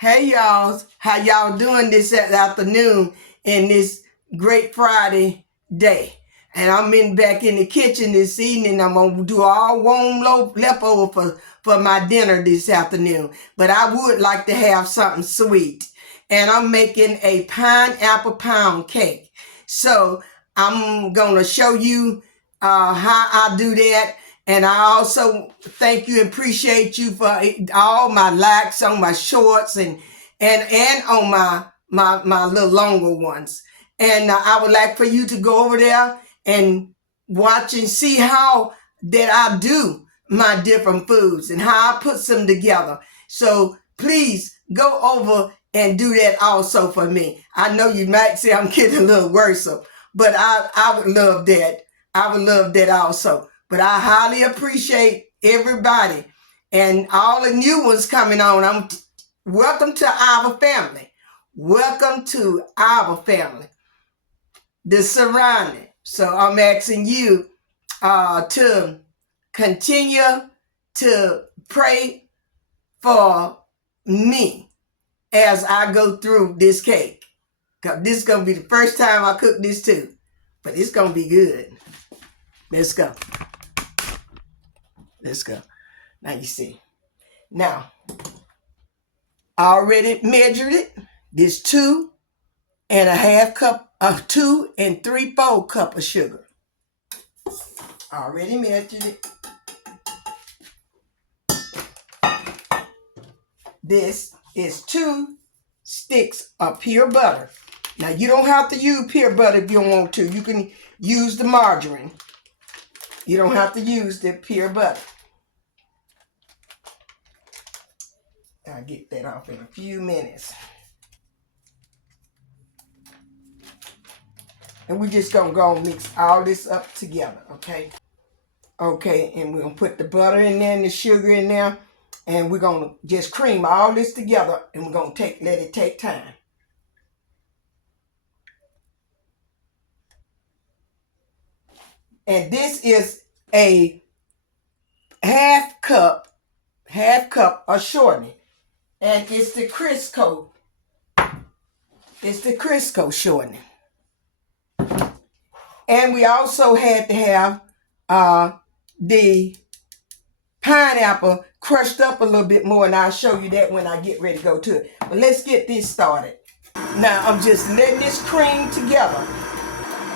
Hey y'all, how y'all doing this afternoon in this great Friday day? And I'm back in the kitchen this evening. I'm gonna do all warm leftover for my dinner this afternoon. But I would like to have something sweet. And I'm making a pineapple pound cake. So I'm gonna show you how I do that. And I also thank you and appreciate you for all my likes on my shorts and on my little longer ones. And I would like for you to go over there and watch and see how that I do my different foods and how I put them together. So please go over and do that also for me. I know you might say I'm getting a little worse, but I would love that. I would love that also. But I highly appreciate everybody and all the new ones coming on. Welcome to our family. Welcome to our family. The surrounding. So I'm asking you to continue to pray for me as I go through this cake. Because this is going to be the first time I cook this too. But it's going to be good. Let's go. Let's go. Now you see. Now, I already measured it. This 2.5 cup of 2 3/4 cup of sugar. I already measured it. This is 2 sticks of pure butter. Now you don't have to use pure butter if you don't want to. You can use the margarine. You don't have to use the pure butter. I'll get that off in a few minutes. And we're just going to go and mix all this up together, okay? Okay, and we're going to put the butter in there and the sugar in there. And we're going to just cream all this together. And we're going to let it take time. And this is a half cup of shortening. And it's the Crisco. It's the Crisco shortening. And we also had to have the pineapple crushed up a little bit more, and I'll show you that when I get ready to go to it. But let's get this started. Now, I'm just letting this cream together.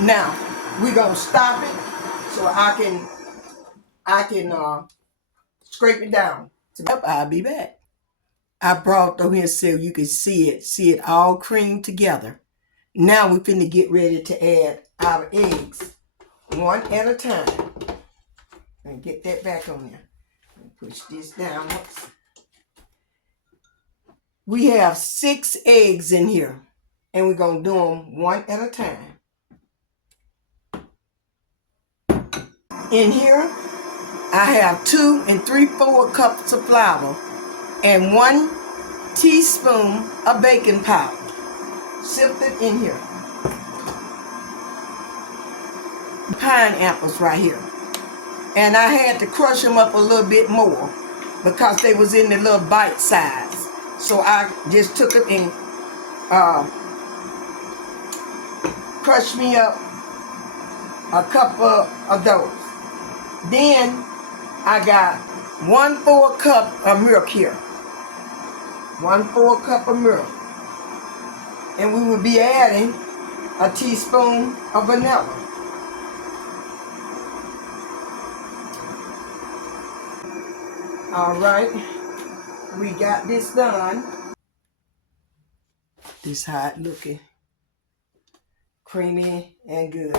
Now, we're going to stop it so I can scrape it down. I'll be back. I brought them here so you can see it all creamed together. Now we're finna get ready to add our eggs one at a time. And get that back on there. And push this down once. We have 6 eggs in here, and we're gonna do them one at a time. In here, I have 2 3/4 cups of flour and 1 teaspoon of baking powder sifted in here. Pineapples right here. And I had to crush them up a little bit more because they was in the little bite size. So I just took it and crushed me up a couple of those. Then I got 1/4 cup of milk here. 1/4 cup of milk. And we will be adding a teaspoon of vanilla. All right, we got this done. This how it looking. Creamy and good.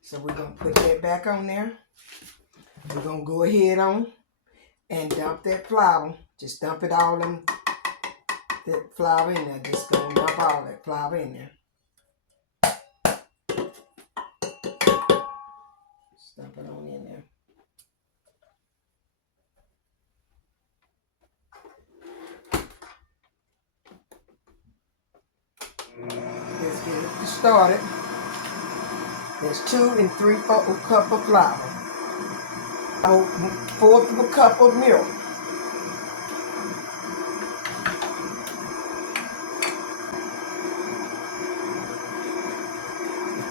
So we're gonna put that back on there. We're gonna go ahead on and dump that flour. Just dump it all in that flour in there. Just gonna dump all that flour in there. Just dump it on in there. Let's get it started. There's 2 3/4 cup of flour. 1/4 of a cup of milk.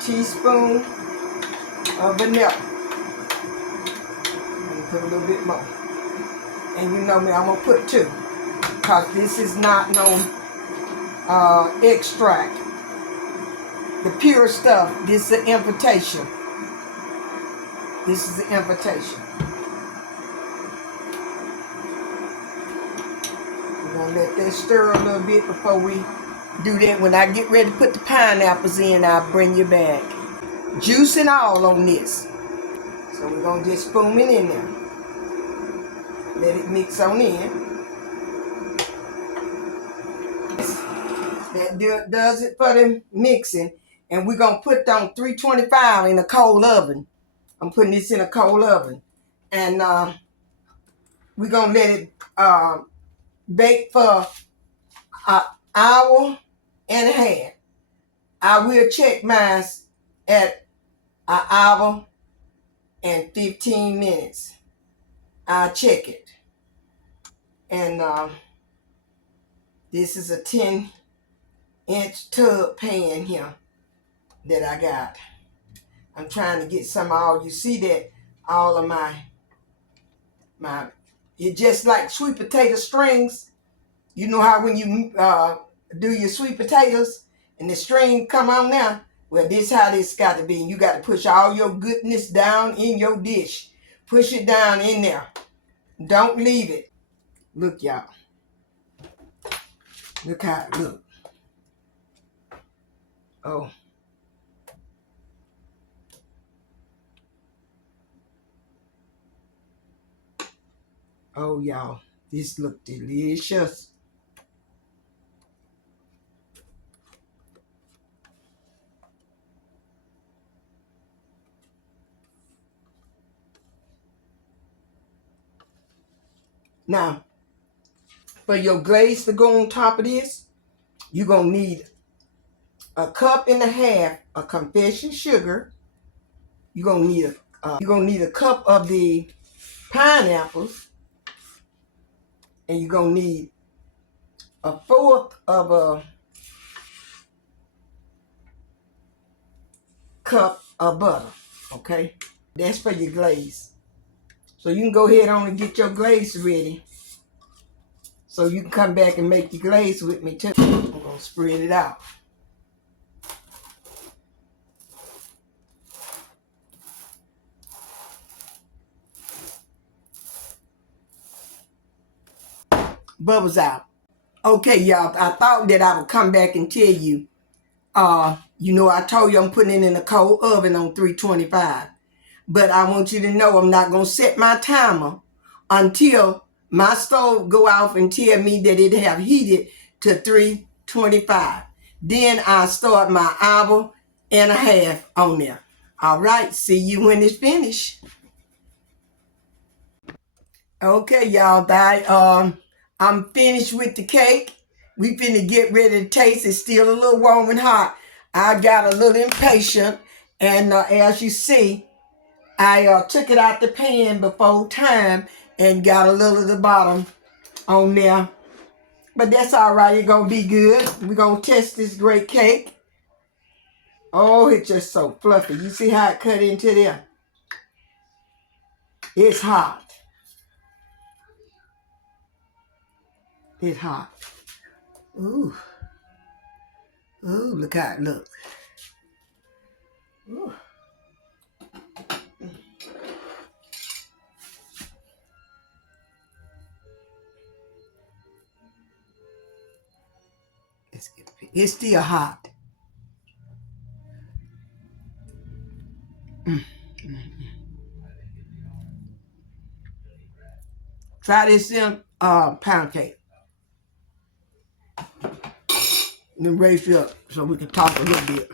teaspoon of vanilla. I'm gonna put a little bit more. And you know me, I'm gonna put 2. Because this is not no extract. The pure stuff. This is an invitation. This is an invitation. We're gonna let that stir a little bit before we do that. When I get ready to put the pineapples in, I'll bring you back. Juice and all on this. So we're gonna just spoon it in there. Let it mix on in. That does it for the mixing. And we're going to put on 325 in a cold oven. I'm putting this in a cold oven. And we're going to let it bake for an hour and a half. I will check mine at an hour and 15 minutes. I'll check it. And this is a 10-inch tub pan here that I got. I'm trying to get some all. You see that all of my it's just like sweet potato strings. You know how when you do your sweet potatoes and the string come on now? Well, this how this got to be. You got to push all your goodness down in your dish. Push it down in there. Don't leave it. Look, y'all. Look how it look. Oh. Oh, y'all. This look delicious. Now, for your glaze to go on top of this, you're going to need a cup and a half of confession sugar. You're going to need a cup of the pineapples. And you're going to need a 1/4 of a cup of butter. Okay? That's for your glaze. So you can go ahead on and get your glaze ready. So you can come back and make your glaze with me too. I'm going to spread it out. Bubbles out. Okay, y'all. I thought that I would come back and tell you. You know, I told you I'm putting it in a cold oven on 325. But I want you to know I'm not going to set my timer until my stove go off and tell me that it have heated to 325. Then I start my hour and a half on there. All right, see you when it's finished. Okay, y'all, I'm finished with the cake. We finna get ready to taste. It's still a little warm and hot. I got a little impatient, and as you see, I took it out the pan before time and got a little of the bottom on there. But that's all right. It's going to be good. We're going to test this great cake. Oh, it's just so fluffy. You see how it cut into there? It's hot. It's hot. Ooh. Ooh, look how it looks. Ooh. It's still hot. Try this in pound cake. Let me raise you up so we can talk a little bit.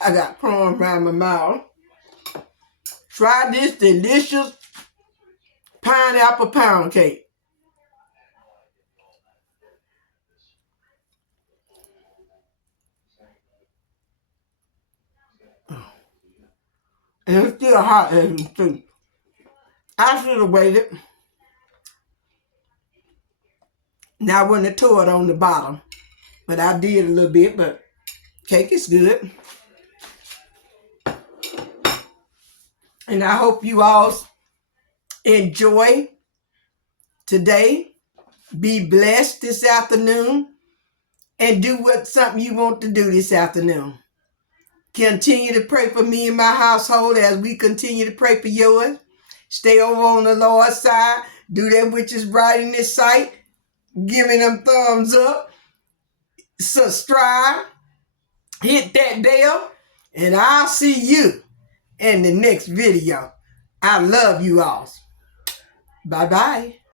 I got crumbs around my mouth. Try this delicious pineapple pound cake. And it's still hot as you see. I should have waited. Now I wouldn't have tore it on the bottom. But I did a little bit, but Cake is good. And I hope you all enjoy today. Be blessed this afternoon. And do something you want to do this afternoon. Continue to pray for me and my household as we continue to pray for yours. Stay over on the Lord's side. Do that which is right in this sight. Giving them thumbs up. Subscribe. Hit that bell. And I'll see you in the next video. I love you all. Bye-bye.